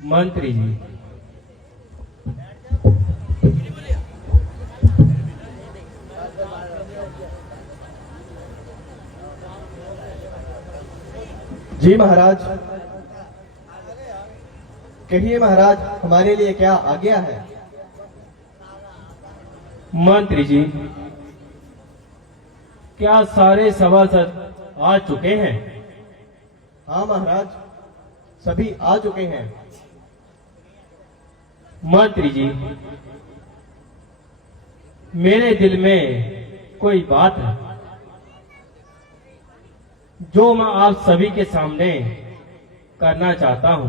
मंत्री जी। जी महाराज, कहिए महाराज, हमारे लिए क्या आज्ञा है? मंत्री जी, क्या सारे सभासद आ चुके हैं? हाँ महाराज, सभी आ चुके हैं। मंत्री जी, मेरे दिल में कोई बात है जो मैं आप सभी के सामने करना चाहता हूं।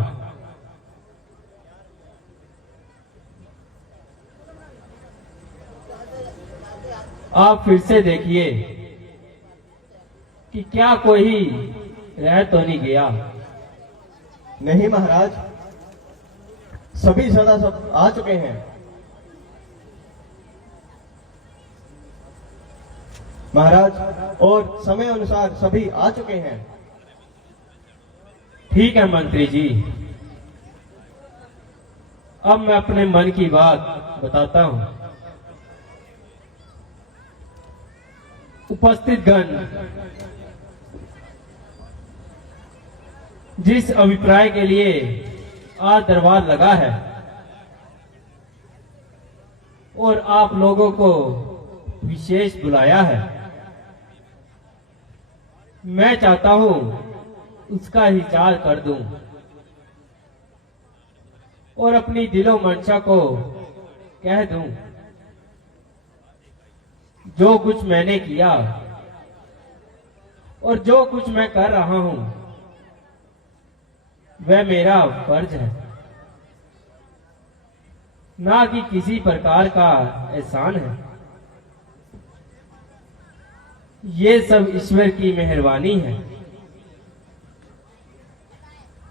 आप फिर से देखिए कि क्या कोई रह तो नहीं गया। नहीं महाराज, सभी सदा सब आ चुके हैं। महाराज, और समय अनुसार सभी आ चुके हैं। ठीक है मंत्री जी, अब मैं अपने मन की बात बताता हूं। उपस्थित गण, जिस अभिप्राय के लिए आज दरबार लगा है और आप लोगों को विशेष बुलाया है, मैं चाहता हूं उसका विचार कर दूं और अपनी दिलो मंशा को कह दूं। जो कुछ मैंने किया और जो कुछ मैं कर रहा हूं वह मेरा फर्ज है, ना कि किसी प्रकार का एहसान है। ये सब ईश्वर की मेहरबानी है।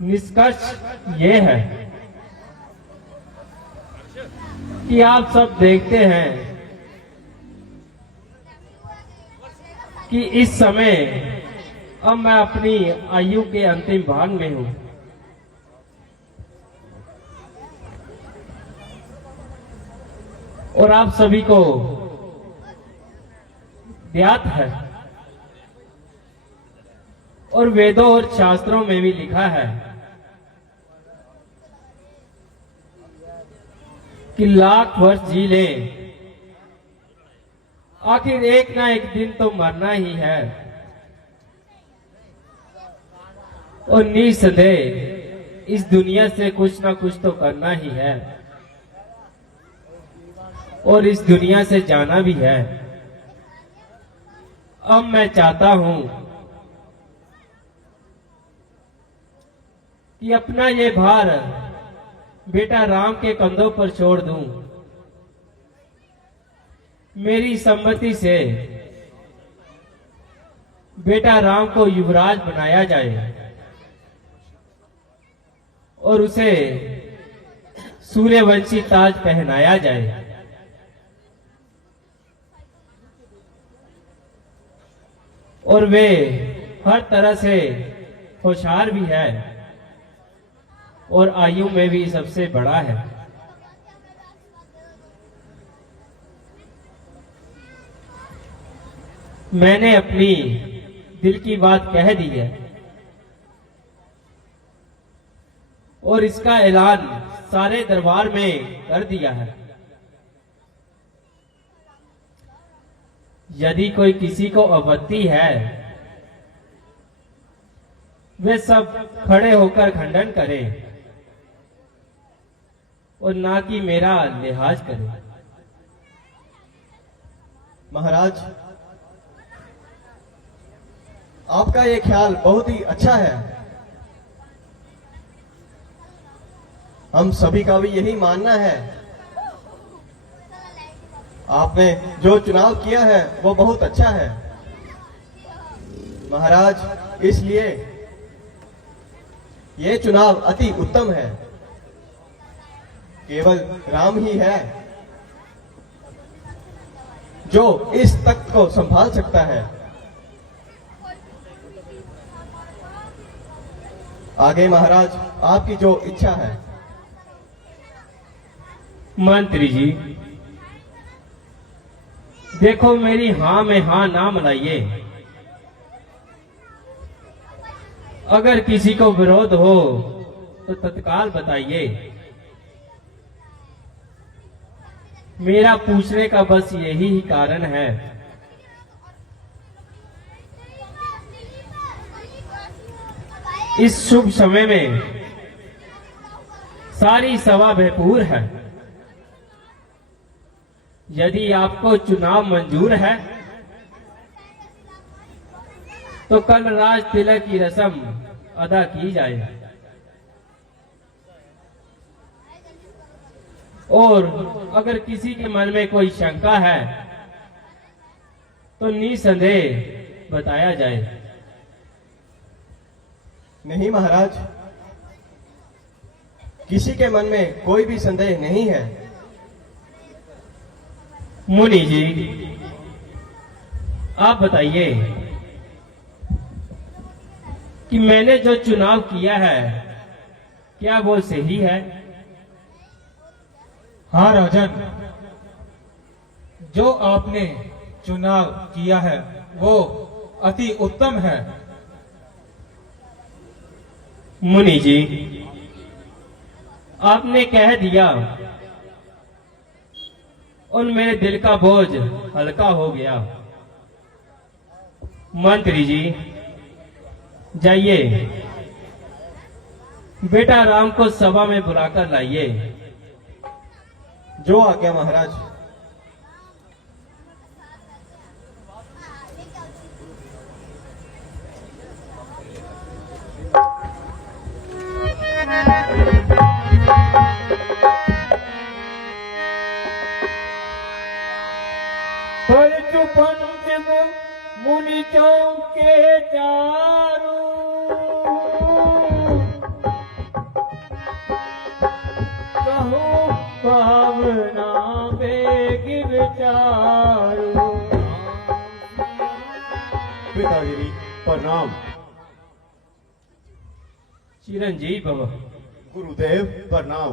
निष्कर्ष ये है कि आप सब देखते हैं कि इस समय अब मैं अपनी आयु के अंतिम भाग में हूं और आप सभी को ज्ञात है और वेदों और शास्त्रों में भी लिखा है कि लाख वर्ष जी ले, आखिर एक ना एक दिन तो मरना ही है और निसंदेह इस दुनिया से कुछ ना कुछ तो करना ही है और इस दुनिया से जाना भी है। अब मैं चाहता हूं कि अपना ये भार बेटा राम के कंधों पर छोड़ दूं। मेरी सम्मति से बेटा राम को युवराज बनाया जाए और उसे सूर्यवंशी ताज पहनाया जाए और वे हर तरह से होशियार भी है और आयु में भी सबसे बड़ा है। मैंने अपनी दिल की बात कह दी है और इसका ऐलान सारे दरबार में कर दिया है। यदि कोई किसी को आपत्ति है वे सब खड़े होकर खंडन करें और ना कि मेरा लिहाज करें। महाराज, आपका ये ख्याल बहुत ही अच्छा है। हम सभी का भी यही मानना है। आपने जो चुनाव किया है वो बहुत अच्छा है महाराज, इसलिए ये चुनाव अति उत्तम है। केवल राम ही है जो इस तख्त को संभाल सकता है। आगे महाराज, आपकी जो इच्छा है। मंत्री जी, देखो मेरी हाँ में हाँ ना मिलाइए। अगर किसी को विरोध हो तो तत्काल बताइए। मेरा पूछने का बस यही ही कारण है। इस शुभ समय में सारी सभा भरपूर है। यदि आपको चुनाव मंजूर है तो कल राज तिलक की रस्म अदा की जाए और अगर किसी के मन में कोई शंका है तो निसंदेह बताया जाए। नहीं महाराज, किसी के मन में कोई भी संदेह नहीं है। मुनि जी, आप बताइए कि मैंने जो चुनाव किया है क्या वो सही है? हाँ राजन, जो आपने चुनाव किया है वो अति उत्तम है। मुनि जी, आपने कह दिया और मेरे दिल का बोझ हल्का हो गया। मंत्री जी, जाइए बेटा राम को सभा में बुलाकर लाइए। जो आज्ञा महाराज। मुनि चौके चारू कहो भावना बेग विचारू। पिताजी प्रणाम। चिरंजीव भव। गुरुदेव प्रणाम।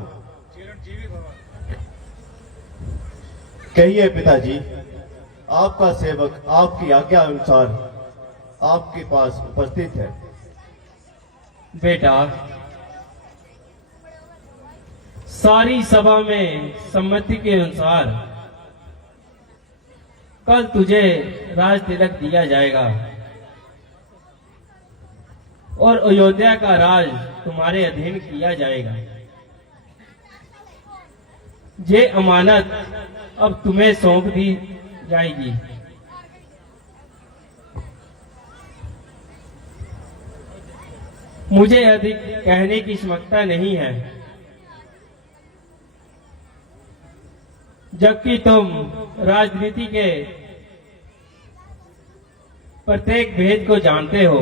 कहिए पिताजी, आपका सेवक आपकी आज्ञा अनुसार आपके पास उपस्थित है। बेटा, सारी सभा में सम्मति के अनुसार कल तुझे राज तिलक दिया जाएगा और अयोध्या का राज तुम्हारे अधीन किया जाएगा। ये अमानत अब तुम्हें सौंप दी जाएगी। मुझे अधिक कहने की क्षमता नहीं है, जबकि तुम राजनीति के प्रत्येक भेद को जानते हो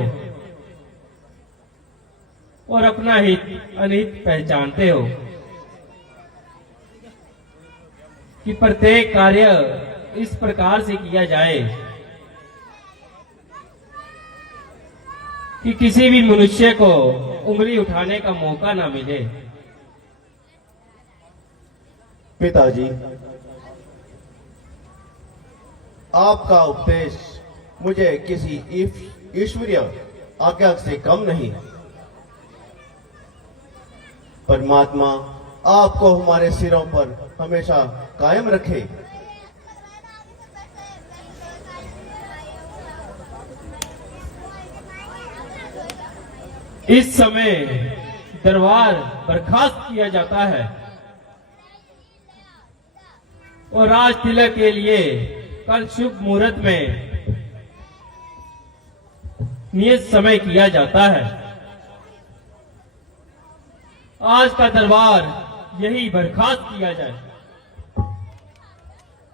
और अपना हित अनित पहचानते हो कि प्रत्येक कार्य इस प्रकार से किया जाए कि किसी भी मनुष्य को उंगली उठाने का मौका ना मिले। पिताजी, आपका उपदेश मुझे किसी ईश्वरीय आज्ञा से कम नहीं। परमात्मा आपको हमारे सिरों पर हमेशा कायम रखे। इस समय दरबार बर्खास्त किया जाता है और राज तिलक के लिए कल शुभ मुहूर्त में नियत समय किया जाता है। आज का दरबार यही बर्खास्त किया जाए।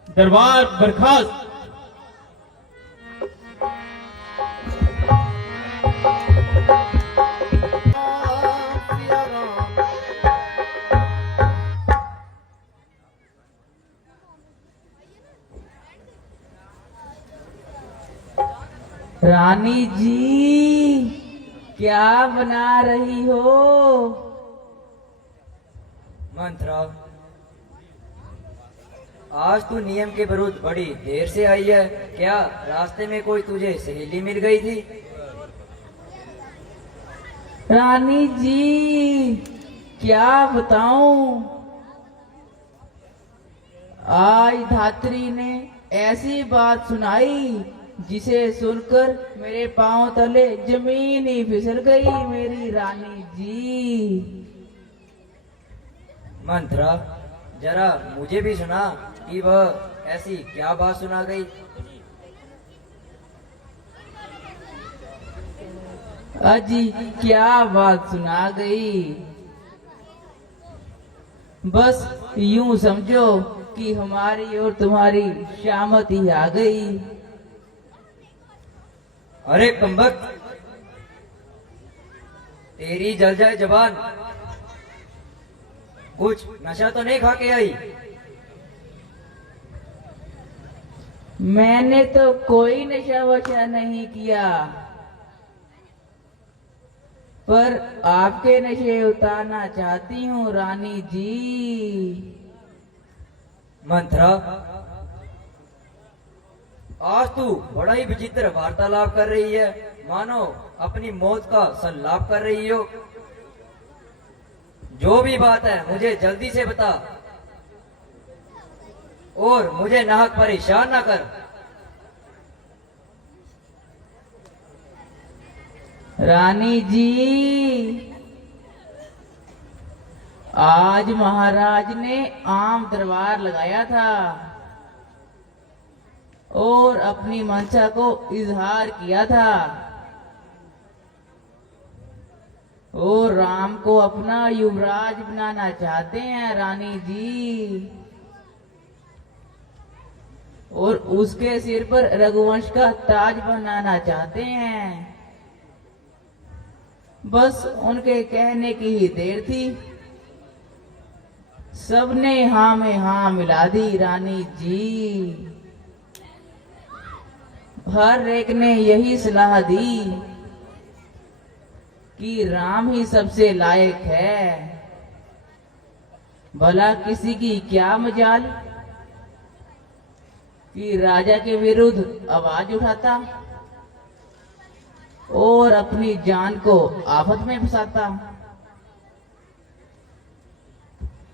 दरबार बर्खास्त। रानी जी, क्या बना रही हो? मंत्र आज तू नियम के विरुद्ध बड़ी देर से आई है। क्या रास्ते में कोई तुझे सहेली मिल गई थी? रानी जी, क्या बताऊं, आज धात्री ने ऐसी बात सुनाई जिसे सुनकर मेरे पांव तले जमीन ही फिसल गई मेरी रानी जी। मंत्रा, जरा मुझे भी सुना कि वह ऐसी क्या बात सुना गई। अजी क्या बात सुना गई, बस यूं समझो कि हमारी और तुम्हारी शामत ही आ गई। अरे कम्बक, तेरी जल जाए जबान, कुछ नशा तो नहीं खा के आई? मैंने तो कोई नशा वशा नहीं किया, पर आपके नशे उतारना चाहती हूँ रानी जी। मंत्रा, आज तू बड़ा ही विचित्र वार्तालाप कर रही है, मानो अपनी मौत का संलाप कर रही हो। जो भी बात है मुझे जल्दी से बता और मुझे नाहक परेशान ना कर। रानी जी, आज महाराज ने आम दरबार लगाया था और अपनी मंशा को इजहार किया था और राम को अपना युवराज बनाना चाहते हैं रानी जी, और उसके सिर पर रघुवंश का ताज बनाना चाहते हैं। बस उनके कहने की ही देर थी, सबने हाँ में हाँ मिला दी रानी जी। हर एक ने यही सलाह दी कि राम ही सबसे लायक है। भला किसी की क्या मजाल कि राजा के विरुद्ध आवाज उठाता और अपनी जान को आफत में फंसाता।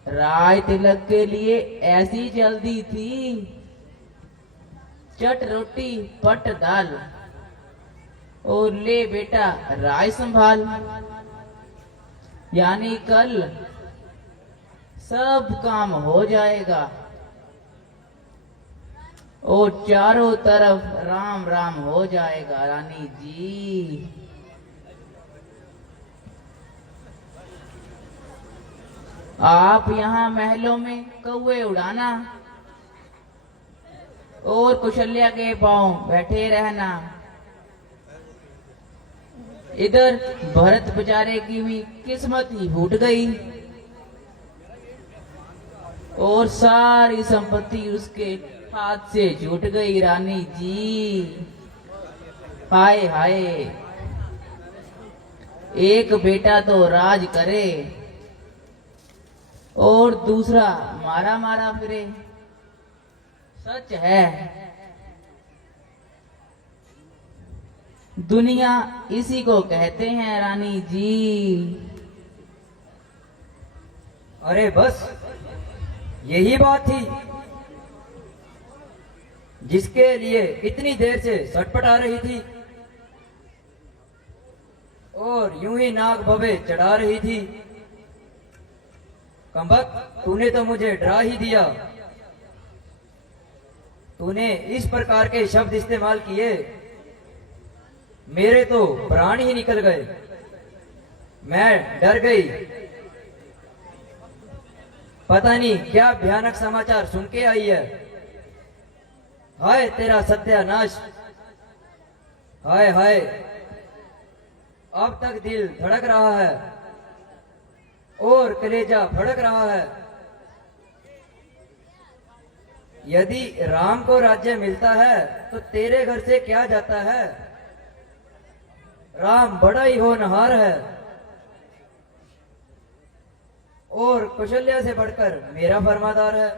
राय तिलक के लिए ऐसी जल्दी थी, चट रोटी पट दाल, और ले बेटा राय संभाल, यानी कल सब काम हो जाएगा और चारों तरफ राम राम हो जाएगा रानी जी। आप यहाँ महलों में कौवे उड़ाना और कुशल्या के पांव बैठे रहना। इधर भरत बेचारे की भी किस्मत ही फूट गई और सारी संपत्ति उसके हाथ से छूट गई रानी जी। हाय हाय, एक बेटा तो राज करे और दूसरा मारा मारा फिरे। सच है, दुनिया इसी को कहते हैं रानी जी। अरे बस यही बात थी जिसके लिए इतनी देर से सटपटा रही थी और यूं ही नाक भवे चढ़ा रही थी। कम्बक, तूने तो मुझे डरा ही दिया। तूने इस प्रकार के शब्द इस्तेमाल किए, मेरे तो प्राण ही निकल गए। मैं डर गई। पता नहीं क्या भयानक समाचार सुन के आई है। हाय तेरा सत्यानाश, हाय हाय। अब तक दिल धड़क रहा है और कलेजा फड़क रहा है। यदि राम को राज्य मिलता है तो तेरे घर से क्या जाता है? राम बड़ा ही होनहार है और कौशल्या से बढ़कर मेरा फरमादार है।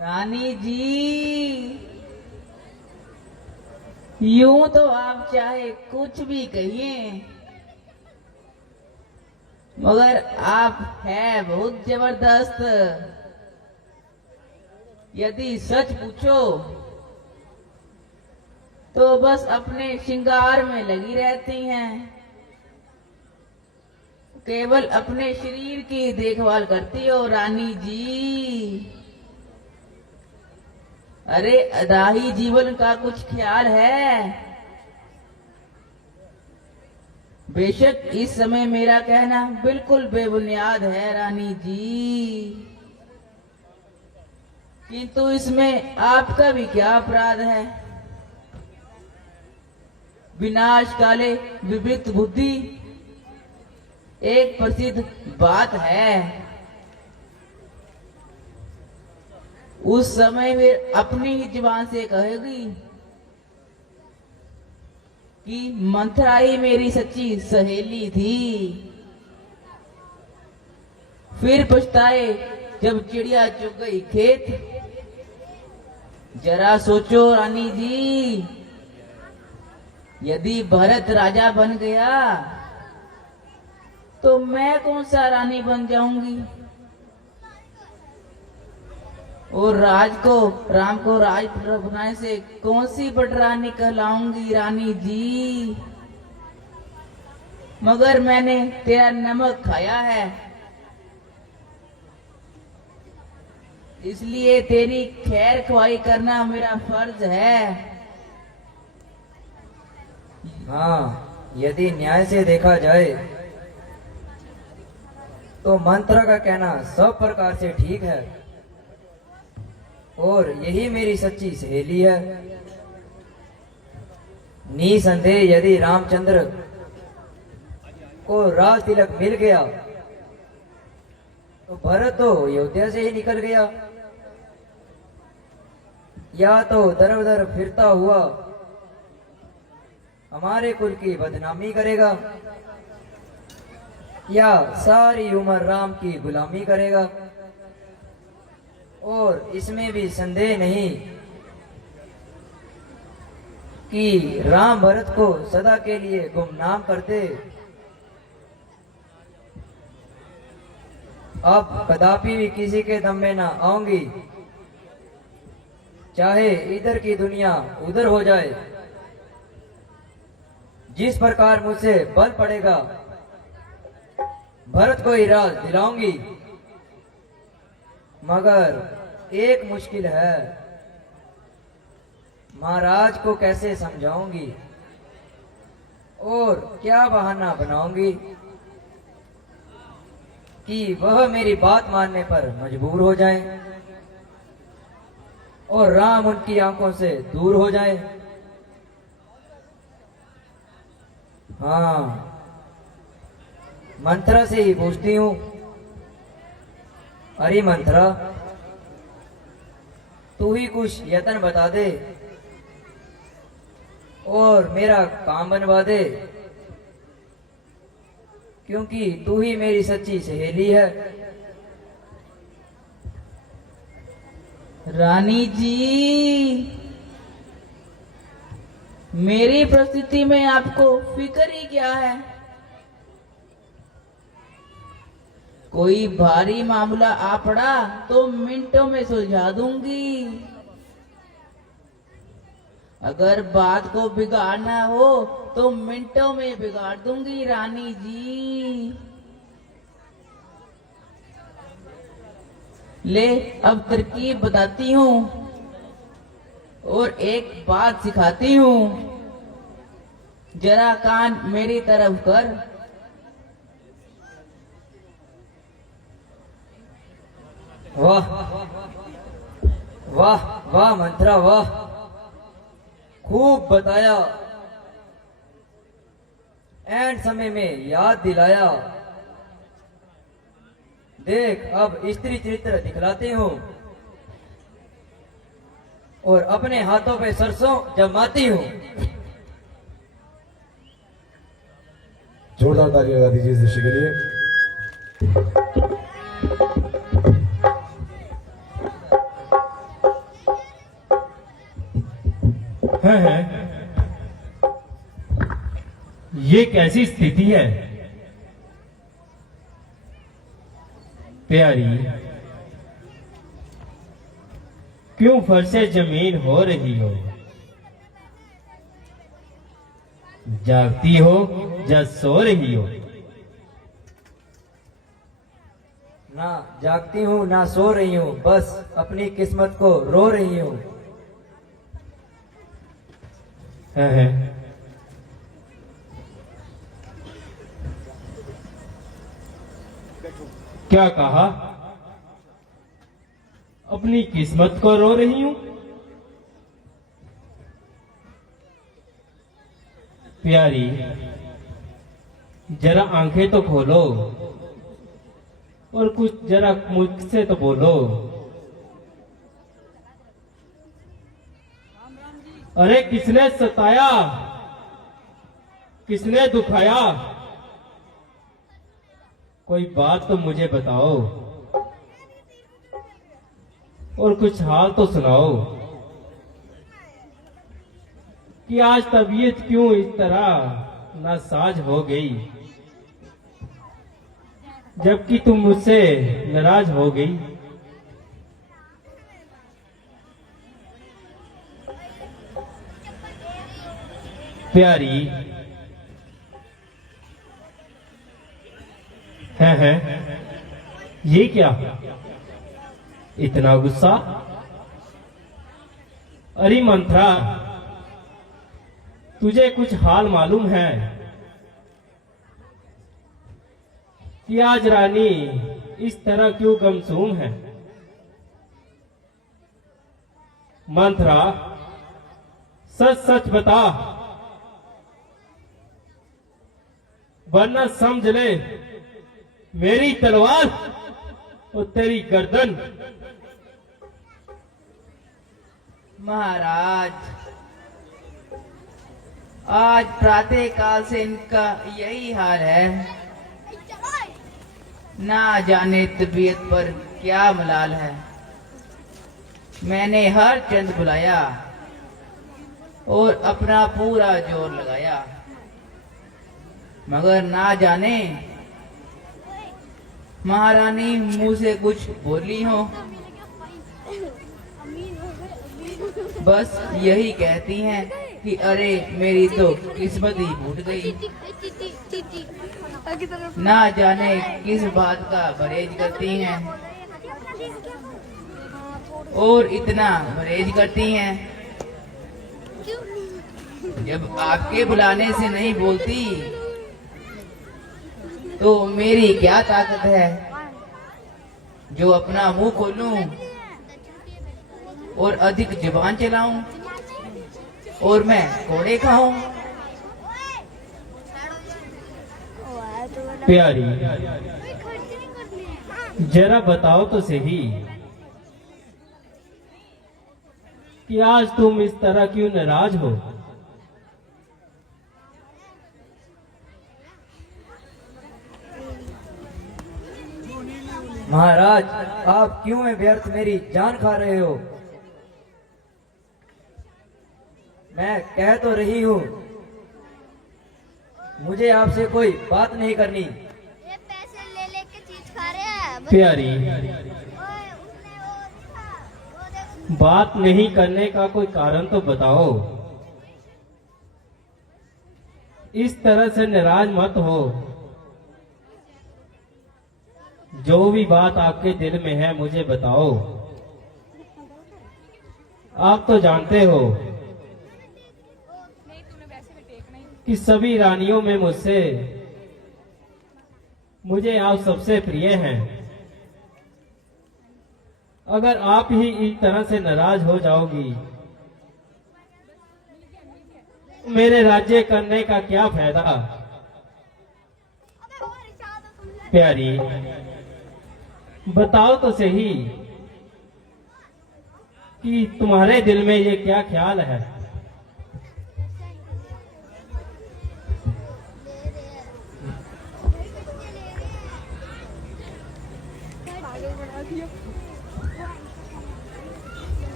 रानी जी, यूं तो आप चाहे कुछ भी कहिए, मगर आप है बहुत जबरदस्त। यदि सच पूछो तो बस अपने श्रृंगार में लगी रहती हैं, केवल अपने शरीर की देखभाल करती हो रानी जी। अरे अदाही जीवन का कुछ ख्याल है? बेशक इस समय मेरा कहना बिल्कुल बेबुनियाद है रानी जी, किंतु इसमें आपका भी क्या अपराध है? विनाश काले विपरीत बुद्धि एक प्रसिद्ध बात है। उस समय वे अपनी ही जुबान से कहेगी कि मंथरा ही मेरी सच्ची सहेली थी। फिर पछताए जब चिड़िया चुग गई खेत। जरा सोचो रानी जी, यदि भरत राजा बन गया तो मैं कौन सा रानी बन जाऊंगी? और राम को राज बनाने से कौन सी बटरानी कहलाऊंगी रानी जी? मगर मैंने तेरा नमक खाया है, इसलिए तेरी खैर ख्वाही करना मेरा फर्ज है। हाँ, यदि न्याय से देखा जाए तो मंत्रा का कहना सब प्रकार से ठीक है और यही मेरी सच्ची सहेली है। निसंदेह यदि रामचंद्र को राज तिलक मिल गया तो भरत तो अयोध्या से ही निकल गया, या तो दर दर फिरता हुआ हमारे कुल की बदनामी करेगा, या सारी उम्र राम की गुलामी करेगा। और इसमें भी संदेह नहीं कि राम भरत को सदा के लिए गुमनाम करते अब कदापि भी किसी के दम में ना आऊंगी, चाहे इधर की दुनिया उधर हो जाए। जिस प्रकार मुझसे बल पड़ेगा भरत को ही राज दिलाऊंगी, मगर एक मुश्किल है, महाराज को कैसे समझाऊंगी और क्या बहाना बनाऊंगी कि वह मेरी बात मानने पर मजबूर हो जाए और राम उनकी आंखों से दूर हो जाए। हाँ, मंत्रा से ही पूछती हूँ। अरे मंत्रा, तू ही कुछ यत्न बता दे और मेरा काम बनवा दे, क्योंकि तू ही मेरी सच्ची सहेली है। रानी जी, मेरी परिस्थिति में आपको फिक्र ही क्या है? कोई भारी मामला आ पड़ा तो मिनटों में सुलझा दूंगी। अगर बात को बिगाड़ना हो तो मिनटों में बिगाड़ दूंगी रानी जी। ले अब तरकीब बताती हूँ और एक बात सिखाती हूँ, जरा कान मेरी तरफ कर। वाह वाह वाह मंत्रा, वाह, खूब बताया, एंड समय में याद दिलाया। देख अब स्त्री चरित्र दिखलाती हूँ और अपने हाथों पे सरसों जमाती हूँ। जोरदार ताली लगा दीजिए इस दृश्य के लिए। है ये कैसी स्थिति है प्यारी, क्यों फर्शे जमीन हो रही हो? जागती हो या सो रही हो? ना जागती हूँ ना सो रही हूँ, बस अपनी किस्मत को रो रही हूँ। है क्या कहा? अपनी किस्मत को रो रही हूं? प्यारी, जरा आंखें तो खोलो और कुछ जरा मुझसे तो बोलो। अरे किसने सताया, किसने दुखाया? कोई बात तो मुझे बताओ और कुछ हाल तो सुनाओ कि आज तबीयत क्यों इस तरह नासाज हो गई, जबकि तुम मुझसे नाराज हो गई। प्यारी, है ये क्या? इतना गुस्सा? अरे मंत्रा, तुझे कुछ हाल मालूम है कि आज रानी इस तरह क्यों गमसूम है? मंत्रा, सच सच बता, वरना समझ ले मेरी तलवार और तेरी गर्दन। महाराज, आज प्रातः काल से इनका यही हाल है। ना जाने तबीयत पर क्या मलाल है। मैंने हर चंद बुलाया और अपना पूरा जोर लगाया, मगर ना जाने महारानी मुंह से कुछ बोली हो, बस यही कहती हैं कि अरे मेरी तो किस्मत ही फूट गई। ना जाने किस बात का परहेज करती हैं और इतना परहेज करती हैं, जब आपके बुलाने से नहीं बोलती तो मेरी क्या ताकत है जो अपना मुंह खोलूं और अधिक जुबान चलाऊं और मैं कोड़े खाऊं। प्यारी, जरा बताओ तो सही कि आज तुम इस तरह क्यों नाराज हो? महाराज, आप क्यों है व्यर्थ मेरी जान खा रहे हो? मैं कह तो रही हूँ, मुझे आपसे कोई बात नहीं करनी। ये पैसे ले लेके चीज खा रहे हैं। प्यारी, ओए, उसने वो देख। बात नहीं करने का कोई कारण तो बताओ। इस तरह से नाराज मत हो। जो भी बात आपके दिल में है मुझे बताओ। आप तो जानते हो कि सभी रानियों में मुझे आप सबसे प्रिय हैं। अगर आप ही इस तरह से नाराज हो जाओगी, मेरे राज्य करने का क्या फायदा? प्यारी, बताओ तो सही कि तुम्हारे दिल में ये क्या ख्याल है?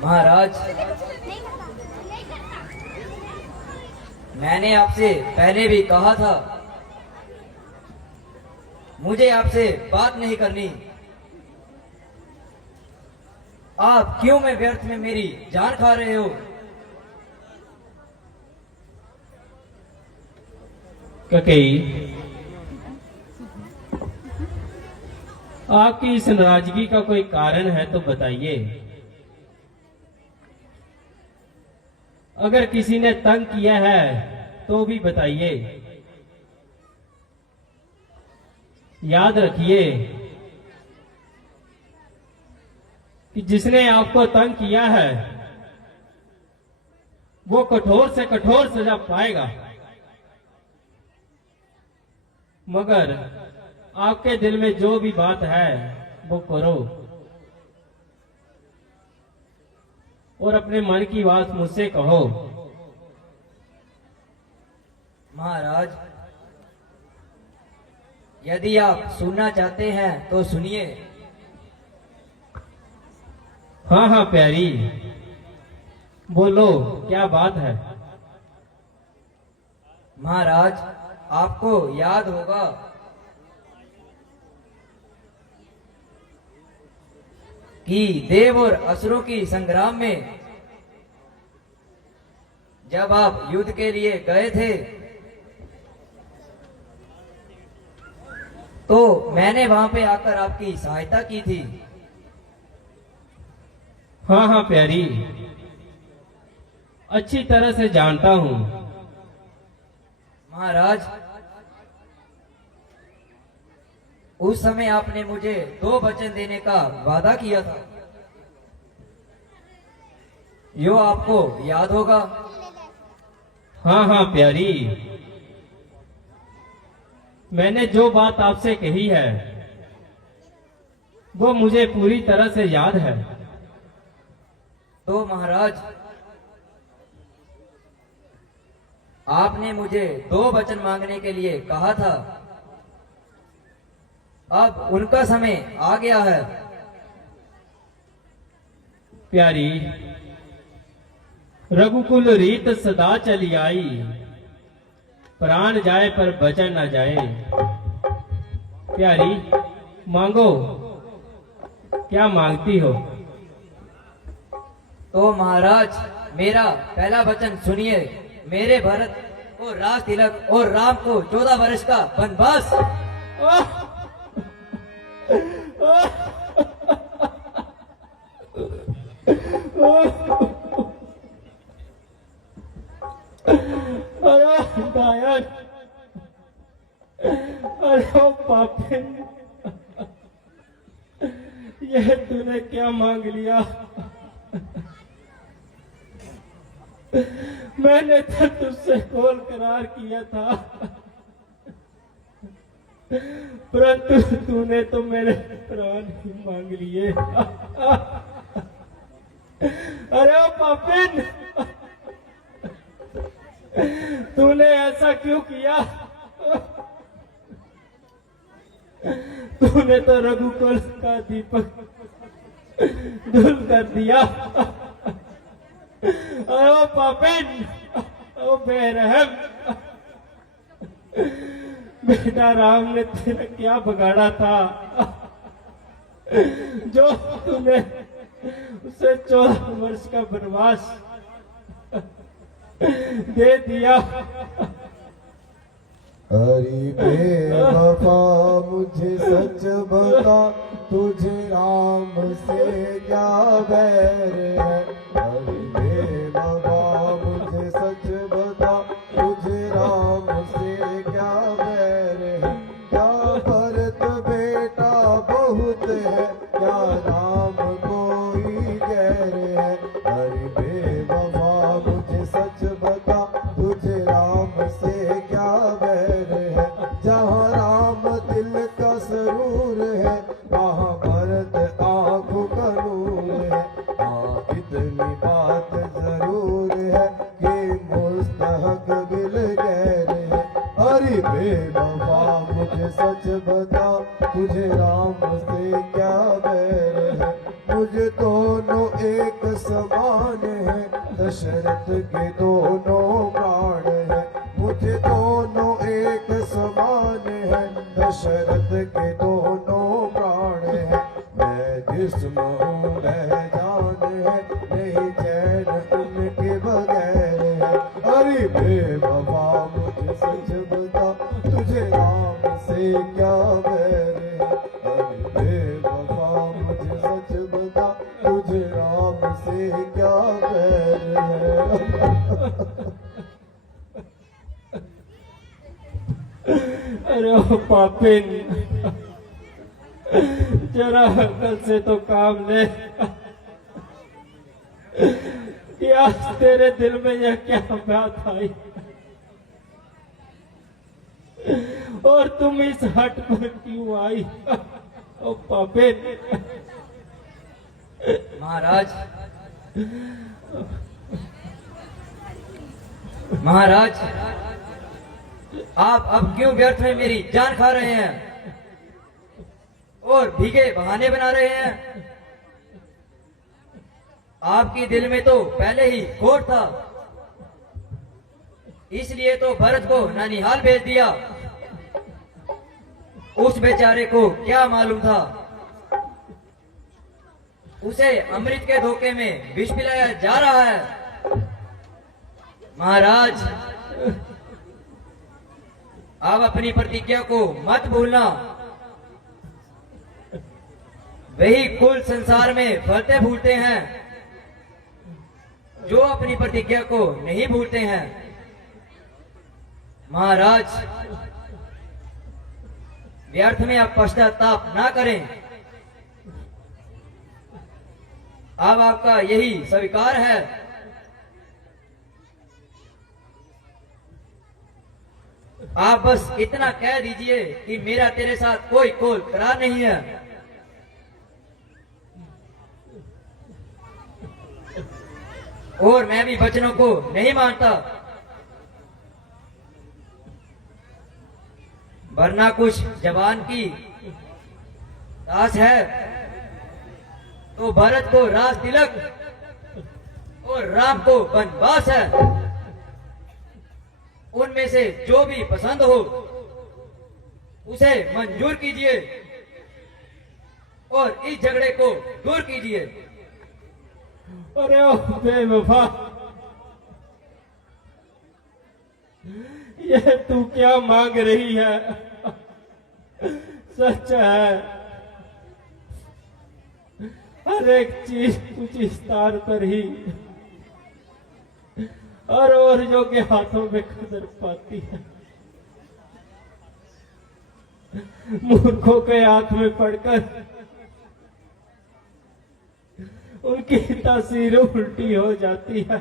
महाराज, मैंने आपसे पहले भी कहा था, मुझे आपसे बात नहीं करनी। आप क्यों में व्यर्थ में मेरी जान खा रहे हो? ककेई, आपकी इस नाराजगी का कोई कारण है तो बताइए। अगर किसी ने तंग किया है तो भी बताइए। याद रखिए कि जिसने आपको तंग किया है वो कठोर से कठोर सजा पाएगा, मगर आपके दिल में जो भी बात है वो करो और अपने मन की बात मुझसे कहो। महाराज, यदि आप सुनना चाहते हैं तो सुनिए। हाँ हाँ प्यारी, बोलो क्या बात है। महाराज, आपको याद होगा कि देव और असुरों की संग्राम में जब आप युद्ध के लिए गए थे तो मैंने वहां पे आकर आपकी सहायता की थी। हाँ हाँ प्यारी, अच्छी तरह से जानता हूँ। महाराज, उस समय आपने मुझे 2 वचन देने का वादा किया था, यो आपको याद होगा। हाँ हाँ प्यारी, मैंने जो बात आपसे कही है वो मुझे पूरी तरह से याद है। तो महाराज, आपने मुझे 2 वचन मांगने के लिए कहा था, अब उनका समय आ गया है। प्यारी, रघुकुल रीत सदा चली आई, प्राण जाए पर बचन न जाए। प्यारी, मांगो, क्या मांगती हो? तो महाराज, मेरा पहला वचन सुनिए। मेरे भरत को राज तिलक और राम को 14 वर्ष का वनवास। अरे गायन, अरे ओ पापिन, यह तूने क्या मांग लिया? मैंने तो तुझसे कौल करार किया था, परंतु तूने तो मेरे प्राण ही मांग लिए। अरे ओ पापिन, तूने ऐसा क्यों किया? तूने तो रघुकुल का दीपक धुल कर दिया। ओ पापिन, ओ बेरहम, बेटा राम ने तेरा क्या बिगाड़ा था जो तूने उसे 14 वर्ष का वनवास दे दिया? हरि बेवफा मुझे सच बता, तुझे राम से क्या बैर है? हरि बेवफा मुझे सच बता, तुझे राम से क्या बैर है? क्या भरत बेटा बहुत है, क्या राम कोई गैर है? हरि बेवफा मुझे सच बता, तुझे राम से क्या बैर है? जहाँ राम दिल का सरूर है, वहाँ भरत आंखों का नूर है। हाँ, इतनी बात जरूर है कि मुस्तहक बिल गैर है। हरि बेवफा मुझे सच बता, तुझे राम से क्या बैर है? मुझे दोनों एक समान है, दशरथ के दोनों प्राण है, मुझे दोनों एक समान है, दशरथ के दोनों प्राण है, मैं जिस्म हूँ वह जान है, नहीं चैन उनके बगैर है। अरे बेवफा मुझे सच बता, तुझे राम से क्या बैर है। अरे बेवफा मुझे सच बता, तुझे राम से क्या बैर है। अरे ओ पापिन, जरा अकल से तो काम ले। कि आज तेरे दिल में यह क्या बात आई और तुम इस हट पर क्यों आई? ओ पापिन। महाराज, महाराज, आप अब क्यों व्यर्थ में मेरी जान खा रहे हैं और भीगे बहाने बना रहे हैं? आपकी दिल में तो पहले ही खोट था, इसलिए तो भरत को ननिहाल भेज दिया। उस बेचारे को क्या मालूम था उसे अमृत के धोखे में विष पिलाया जा रहा है। महाराज, आप अपनी प्रतिज्ञा को मत भूलना। वही कुल संसार में फलते फूलते हैं जो अपनी प्रतिज्ञा को नहीं भूलते हैं। महाराज, व्यर्थ में आप पश्चाताप ना करें। अब आपका यही स्वीकार है। आप बस इतना कह दीजिए कि मेरा तेरे साथ कोई कोल करार नहीं है। और मैं भी वचनों को नहीं मानता, वरना कुछ जवान की दास है तो भरत को राज तिलक और राम को वनवास है। उनमें से जो भी पसंद हो उसे मंजूर कीजिए और इस झगड़े को दूर कीजिए। अरे ओ बेवफा, ये तू क्या मांग रही है? सच है, हर एक चीज कुछ स्थान पर ही और जो के हाथों में कदर पाती है, मूर्खों के हाथ में पड़कर उनकी तासीर उल्टी हो जाती है।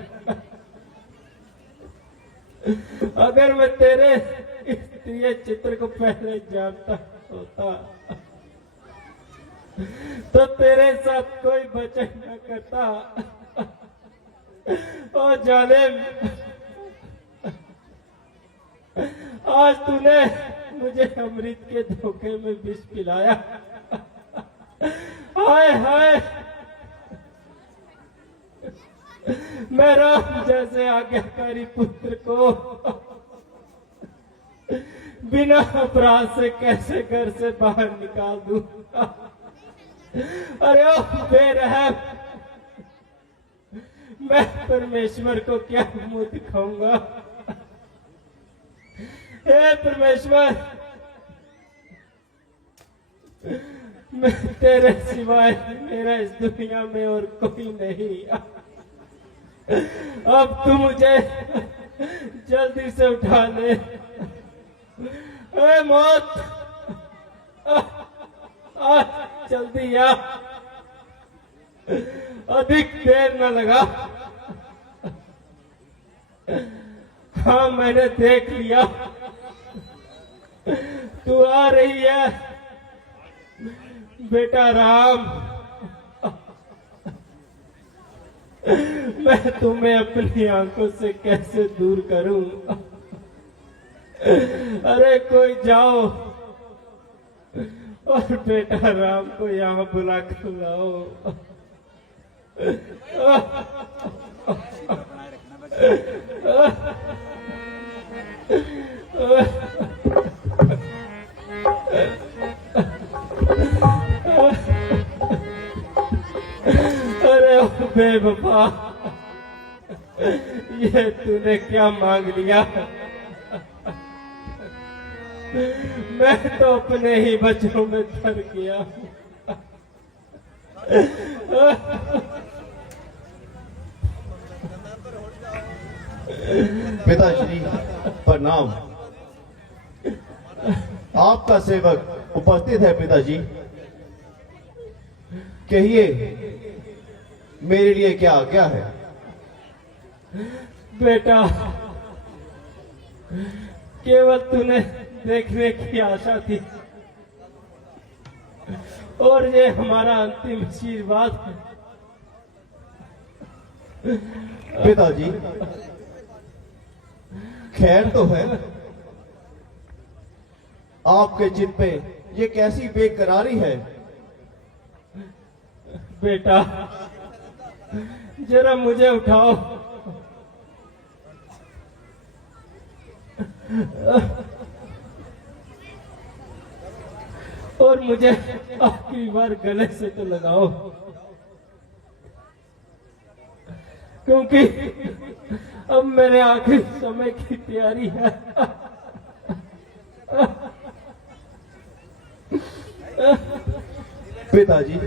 अगर मैं तेरे इस प्रिय चित्र को पहले जानता होता तो तेरे साथ कोई वचन न करता। ओ जालिम, आज तूने मुझे अमृत के धोखे में विष पिलाया। हाय हाय, मैं राम जैसे आज्ञाकारी पुत्र को बिना अपराध से कैसे घर से बाहर निकाल दूं? अरे ओ बेरहम, मैं परमेश्वर को क्या मुंह दिखाऊंगा? हे परमेश्वर, मैं तेरे सिवाय मेरा इस दुनिया में और कोई नहीं। अब तू मुझे जल्दी से उठा ले। ए मौत, आ जल्दी आ, अधिक देर न लगा। हाँ, मैंने देख लिया, तू आ रही है। बेटा राम, मैं तुम्हें अपनी आंखों से कैसे दूर करूं? अरे कोई जाओ और बेटा राम को यहाँ बुला कर लाओ। अरे ओ बेवफा, ये तूने क्या मांग लिया? मैं तो अपने ही बच्चों में डर गया। पिताश्री प्रणाम। आपका सेवक उपस्थित है पिताजी। कहिए मेरे लिए क्या आज्ञा है? बेटा, केवल तूने देखने की आशा थी और ये हमारा अंतिम आशीर्वाद है। पिताजी खैर तो है। आपके चित्त पे ये कैसी बेकरारी है? बेटा, जरा मुझे उठाओ। और मुझे आखिरी बार गले से तो लगाओ, क्योंकि अब मेरे आखिरी समय की तैयारी है। पिताजी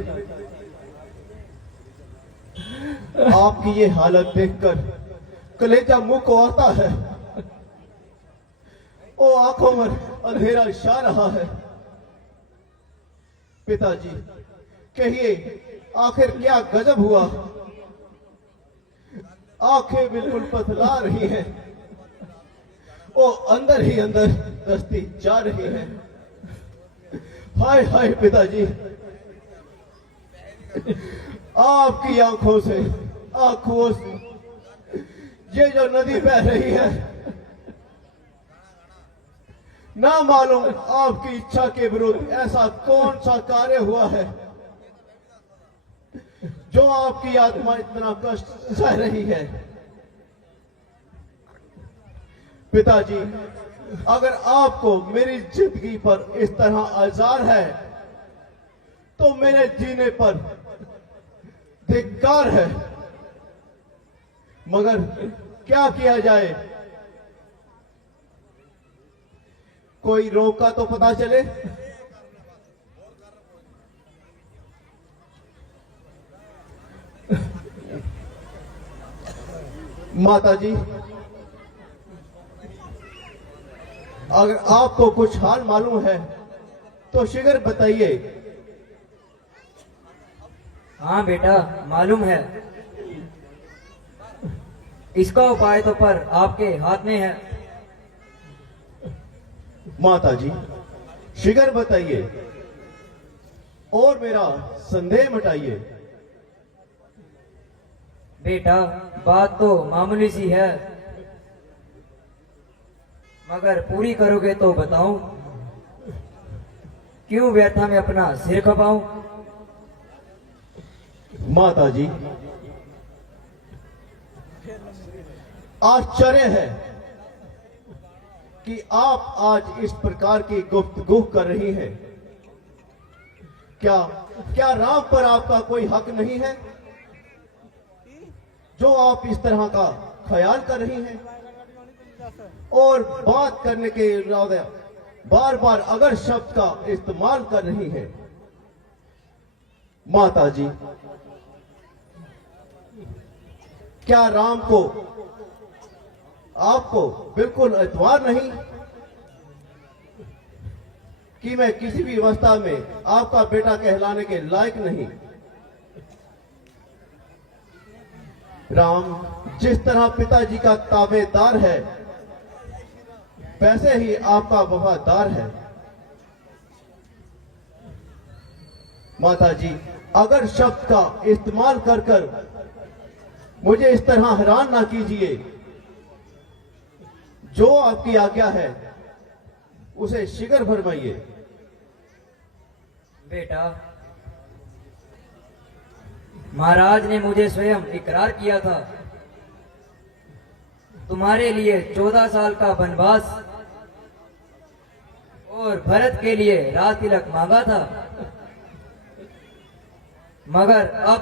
आपकी ये हालत देखकर कलेजा मुंह को आता है। ओ आंखों में अंधेरा छा रहा है। पिताजी कहिए आखिर क्या गजब हुआ? आंखें बिल्कुल पथला रही हैं। ओ अंदर ही अंदर दस्ती जा रही है। हाय हाय पिताजी, आपकी आंखों से ये जो नदी बह रही है, ना मालूम आपकी इच्छा के विरुद्ध ऐसा कौन सा कार्य हुआ है जो आपकी आत्मा इतना कष्ट सह रही है। पिताजी अगर आपको मेरी जिंदगी पर इस तरह आज़ार है तो मेरे जीने पर धिक्कार है। मगर क्या किया जाए? कोई रोका तो पता चले। माताजी अगर आपको कुछ हाल मालूम है तो शीघ्र बताइए। हाँ बेटा, मालूम है। इसका उपाय तो पर आपके हाथ में है। माताजी शीघ्र बताइए और मेरा संदेह मिटाइए। बेटा, बात तो मामूली सी है, मगर पूरी करोगे तो बताऊं। क्यों व्यर्था में अपना सिर खपाऊं? माताजी आश्चर्य है कि आप आज इस प्रकार की गुफ्तगू कर रही हैं। क्या राम पर आपका कोई हक नहीं है जो आप इस तरह का ख्याल कर रही हैं और बात करने के इरादे बार बार अगर शब्द का इस्तेमाल कर रही हैं? माताजी क्या राम को आपको बिल्कुल एतबार नहीं कि मैं किसी भी अवस्था में आपका बेटा कहलाने के लायक नहीं? राम जिस तरह पिताजी का ताबेदार है वैसे ही आपका वफादार है। माताजी अगर शब्द का इस्तेमाल कर कर मुझे इस तरह हैरान ना कीजिए। जो आपकी आज्ञा है उसे शीघ्र फरमाइए। बेटा, महाराज ने मुझे स्वयं इकरार किया था, तुम्हारे लिए 14 साल का वनवास और भरत के लिए राज तिलक मांगा था। मगर अब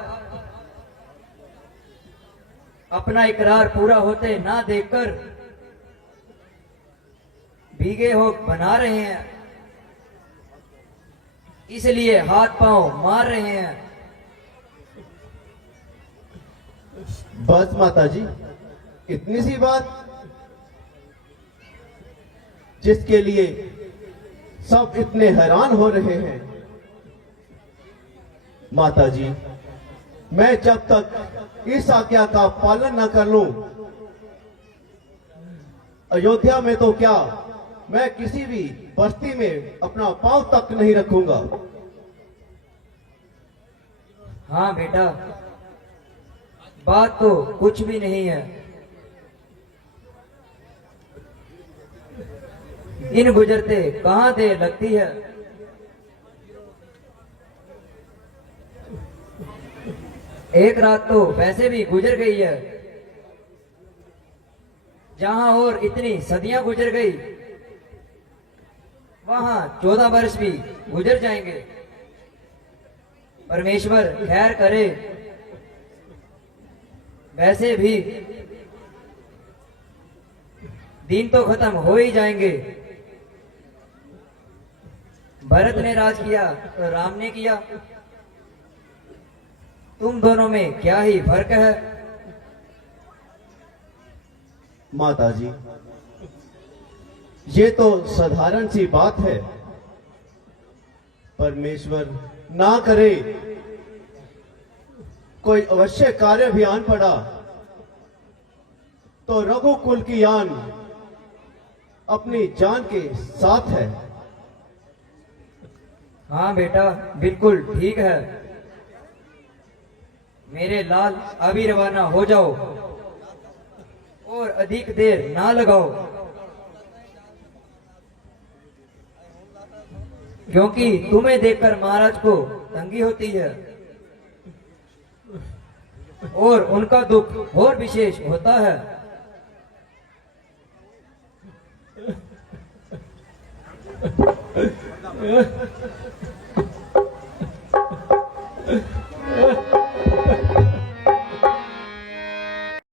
अपना इकरार पूरा होते ना देखकर भीगे हो बना रहे हैं, इसलिए हाथ पांव मार रहे हैं। बस माता जी, इतनी सी बात जिसके लिए सब इतने हैरान हो रहे हैं। माता जी, मैं जब तक इस आज्ञा का पालन न कर लूं, अयोध्या में तो क्या, मैं किसी भी बस्ती में अपना पांव तक नहीं रखूंगा। हाँ बेटा, बात तो कुछ भी नहीं है। इन गुजरते कहां देर लगती है। एक रात तो वैसे भी गुजर गई है, जहां और इतनी सदियां गुजर गई, वहां 14 वर्ष भी गुजर जाएंगे। परमेश्वर खैर करे। वैसे भी दिन तो खत्म हो ही जाएंगे। भरत ने राज किया तो राम ने किया, तुम दोनों में क्या ही फर्क है। माता जी, ये तो साधारण सी बात है। परमेश्वर ना करे कोई अवश्य कार्य अभियान पड़ा तो रघुकुल की आन अपनी जान के साथ है। हाँ बेटा, बिल्कुल ठीक है। मेरे लाल, अभी रवाना हो जाओ और अधिक देर ना लगाओ, क्योंकि तुम्हें देखकर महाराज को तंगी होती है और उनका दुख और विशेष होता है।